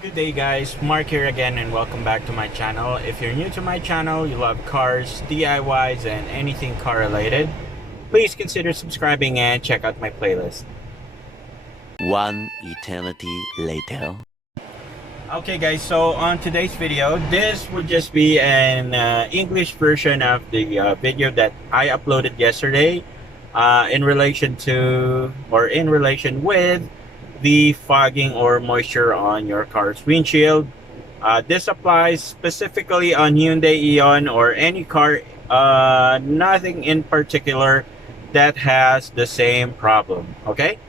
Good day guys, Mark here again and welcome back to my channel. If you're new to my channel, you love cars, DIYs, and anything car related, please consider subscribing and check out my playlist. One eternity later. Okay guys, so on today's video, this would just be an English version of the video that I uploaded yesterday in relation to or in relation with the fogging or moisture on your car's windshield. This applies specifically on Hyundai Eon or any car, nothing in particular that has the same problem, okay?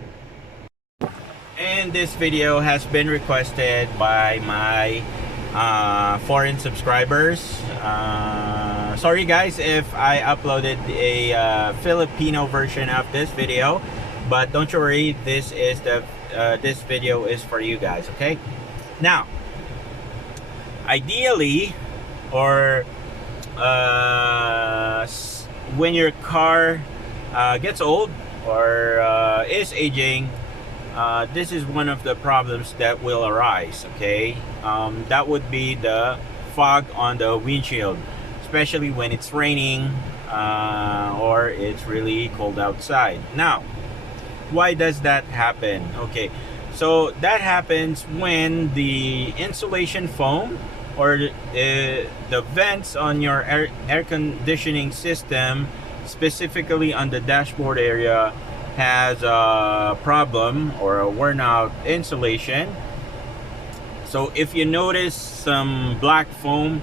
And this video has been requested by my foreign subscribers. Sorry guys if I uploaded a Filipino version of this video, but don't you worry, this video is for you guys, okay? Now, ideally, or when your car gets old or is aging, this is one of the problems that will arise, okay? That would be the fog on the windshield, especially when it's raining or it's really cold outside. Now, why does that happen? Okay, so that happens when the insulation foam or the vents on your air conditioning system, specifically on the dashboard area, has a problem or a worn out insulation. So if you notice some black foam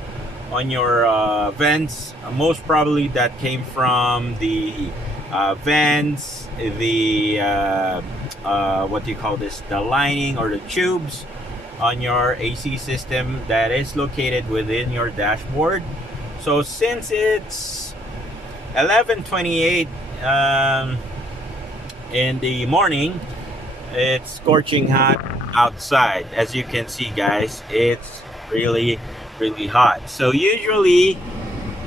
on your vents, most probably that came from the vents, the what do you call this, the lining or the tubes on your AC system that is located within your dashboard. So since it's 11:28 in the morning, it's scorching hot outside. As you can see guys, it's really hot. So usually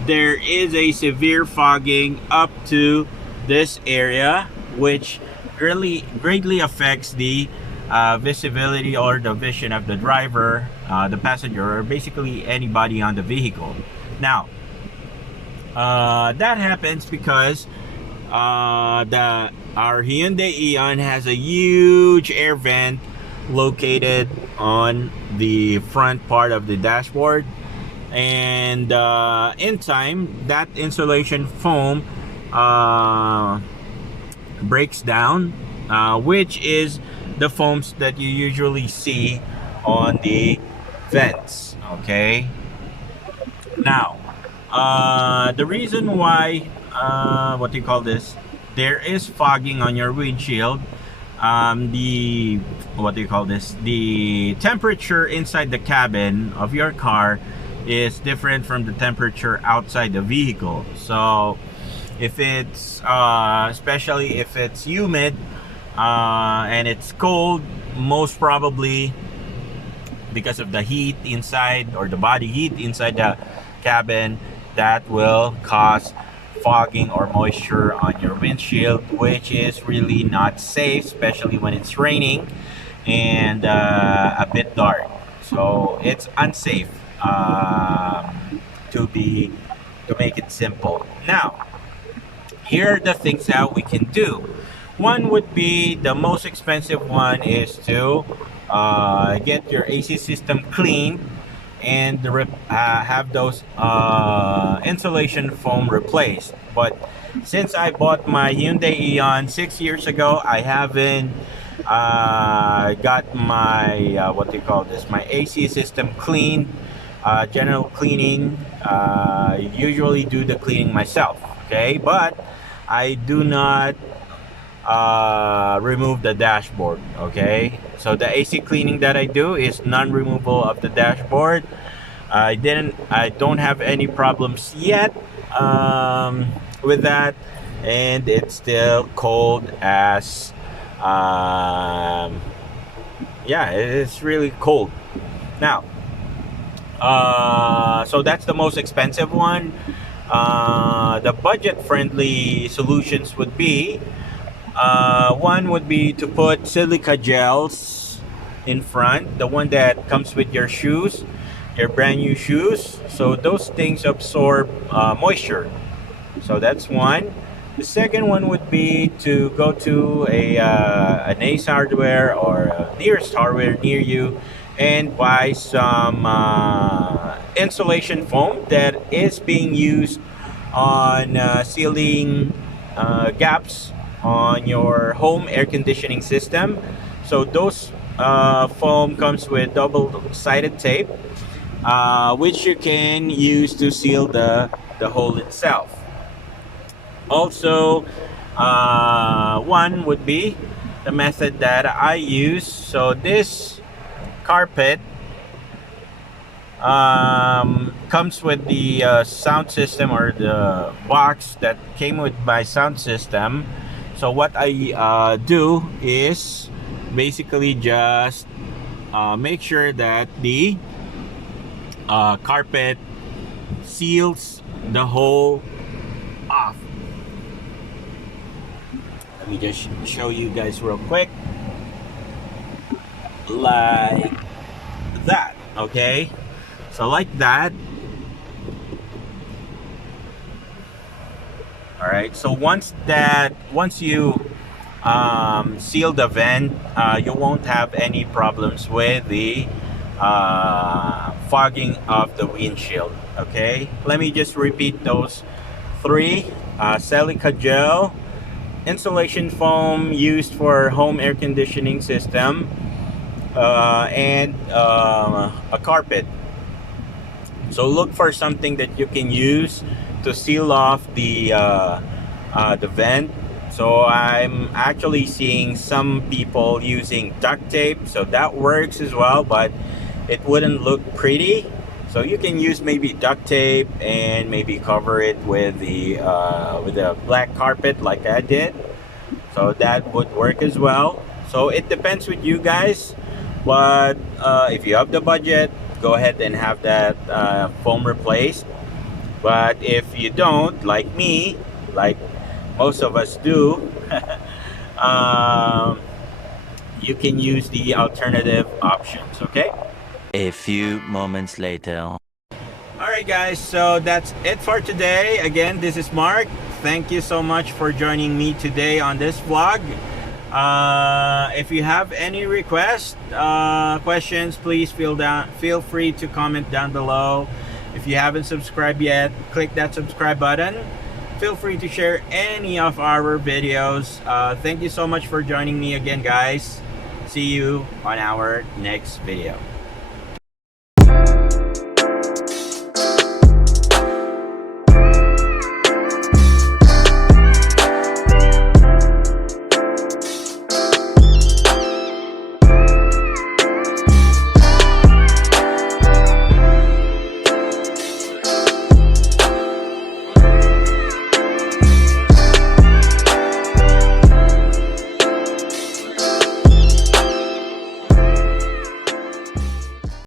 there is a severe fogging up to this area, which really greatly affects the visibility or the vision of the driver, the passenger, or basically anybody on the vehicle. Now, that happens because our Hyundai Eon has a huge air vent located on the front part of the dashboard, and in time that insulation foam breaks down, which is the foams that you usually see on the vents, okay? Now, the reason why what do you call this, there is fogging on your windshield, the what do you call this, the temperature inside the cabin of your car is different from the temperature outside the vehicle. So if it's especially if it's humid and it's cold, most probably because of the heat inside, or the body heat inside the cabin, that will cause fogging or moisture on your windshield, which is really not safe, especially when it's raining and a bit dark. So it's unsafe, to make it simple. Now, here are the things that we can do. One would be, the most expensive one is to get your AC system cleaned and have those insulation foam replaced. But since I bought my Hyundai Eon 6 years ago, I haven't got my what do you call this, my AC system cleaned, general cleaning. Usually do the cleaning myself, okay? But I do not remove the dashboard, okay? So the AC cleaning that I do is non-removal of the dashboard. I don't have any problems yet with that, and it's still cold as yeah, it's really cold now. So that's the most expensive one. The budget-friendly solutions would be, one would be to put silica gels in front, the one that comes with your shoes, your brand new shoes. So those things absorb moisture. So that's one. The second one would be to go to an Ace Hardware or nearest hardware near you and buy some insulation foam that is being used on sealing gaps on your home air conditioning system. So those foam comes with double-sided tape, which you can use to seal the hole itself. Also, one would be the method that I use. So this carpet comes with the sound system, or the box that came with my sound system. So what I do is basically just make sure that the carpet seals the hole off. Let me just show you guys real quick, like that. Okay, so like that. All right, so once you seal the vent, you won't have any problems with the fogging of the windshield. Okay, let me just repeat those three: silica gel, insulation foam used for home air conditioning system, and a carpet. So look for something that you can use to seal off the vent. So I'm actually seeing some people using duct tape, so that works as well, but it wouldn't look pretty. So you can use maybe duct tape and maybe cover it with the black carpet like I did. So that would work as well. So it depends with you guys, but if you have the budget, go ahead and have that foam replaced. But if you don't, like me, like most of us do, you can use the alternative options. Okay. A few moments later. Alright guys, so that's it for today. Again, this is Mark. Thank you so much for joining me today on this vlog. If you have any requests, questions, please feel free to comment down below. If you haven't subscribed yet, click that subscribe button. Feel free to share any of our videos. Thank you so much for joining me again, guys. See you on our next video.